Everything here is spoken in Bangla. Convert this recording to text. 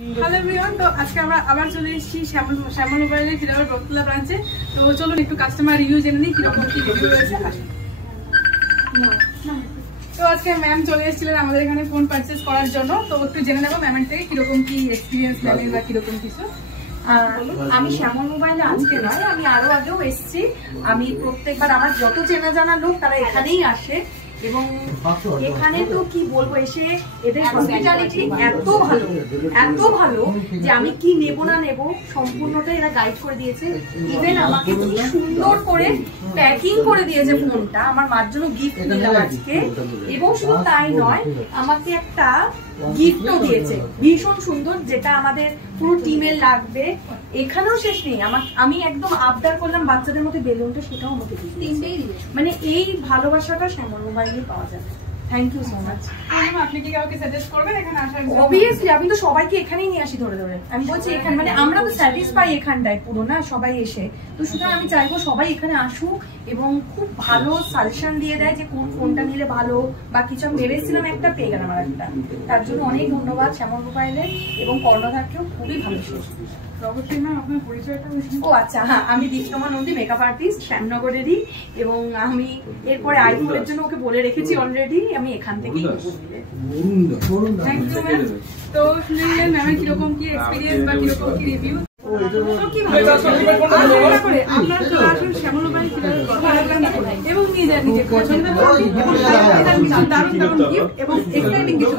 হ্যালো এভরিওয়ান, তো আজকে আমরা আবার চলে এসেছি শ্যামল মোবাইলের ফিলার বটতলা ব্রাঞ্চে। তো চলুন একটু কাস্টমার রিভিউ জেনে নিই কিরকম কি রিভিউ রয়েছে। তো আজকে ম্যাম চলে এসেছিলেন আমাদের এখানে ফোন পারচেস করার জন্য। তো একটু জেনে নেবো ম্যামের থেকে কিরকম কি এক্সপিরিয়েন্স নেবেন বা কিরকম কিছু। আমি শ্যামল মোবাইলে আজকে নয়, আমি আরো আগেও এসেছি। আমি প্রত্যেকবার আমার যত চেনা জানা লোক তারা এখানেই আসে এবং এখানে তো কি বলবো, এসে এদের হসপিটালিটি এত ভালো যে আমি কি নেব না নেব সম্পূর্ণটা এরা গাইড করে দিয়েছে। ইভেন আমাকে কি সুন্দর করে প্যাকিং করে দিয়েছে ফোনটা, আমার মার জন্য গিফট দিলাম আজকে। এবং শুধু তাই নয়, আমাকে একটা গিফটও দিয়েছে ভীষণ সুন্দর, যেটা আমাদের পুরো টিমের লাগবে। এখানেও শেষ নেই, আমি একদম আবদার করলাম বাচ্চাদের মধ্যে বেলুনটা, সেটাও আমাকে তিনটেই দিয়েছে। মানে এই ভালোবাসাটা শ্যামল মোবাইলে পাওয়া যাবে। Thank you so much. আপনি কি কাউকে সাজেস্ট করবেন এখানে আসার? অবভিয়াসলি, আমি তো সবাইকে এখানেই নিয়ে আসি ধরে ধরে। আমি বলছি এখানে মানে আমরা তো স্যাটিসফাই এখানটায় পুরো না সবাই এসে, তো সুতরাং আমি চাইবো সবাই এখানে আসুক এবং খুব ভালো সাজেশন দিয়ে দেয় যে কোন ফোনটা নিলে ভালো বা কিছু। আমি ভেবেছিলাম একটা, পেয়ে গেলাম আর একটা। তার জন্য অনেক ধন্যবাদ শ্যামল মোবাইলে এবং কর্ণধারকেও খুবই ভালো। অবশ্যই ম্যাম, আপনার পরিচয়টা? ও আচ্ছা, হ্যাঁ, আমি দীপ্তমা নন্দী, মেকআপ আর্টিস্ট, শ্যামনগরেরই। এবং আমি এরপরে আইফোনের জন্য ওকে বলে রেখেছি অলরেডি, আমি এখান থেকেই থ্যাংক ইউ ম্যাম। তো শুনলেন ম্যামের কিরকম কি এক্সপিরিয়েন্স বা কিরকম কি রিভিউ। আপনারা চলে আসুন শ্যামল মোবাইল এবং নিয়ে যান নিজের পছন্দের দারুণ দারুণ গিফট এবং এক্সাইটিং কিছু।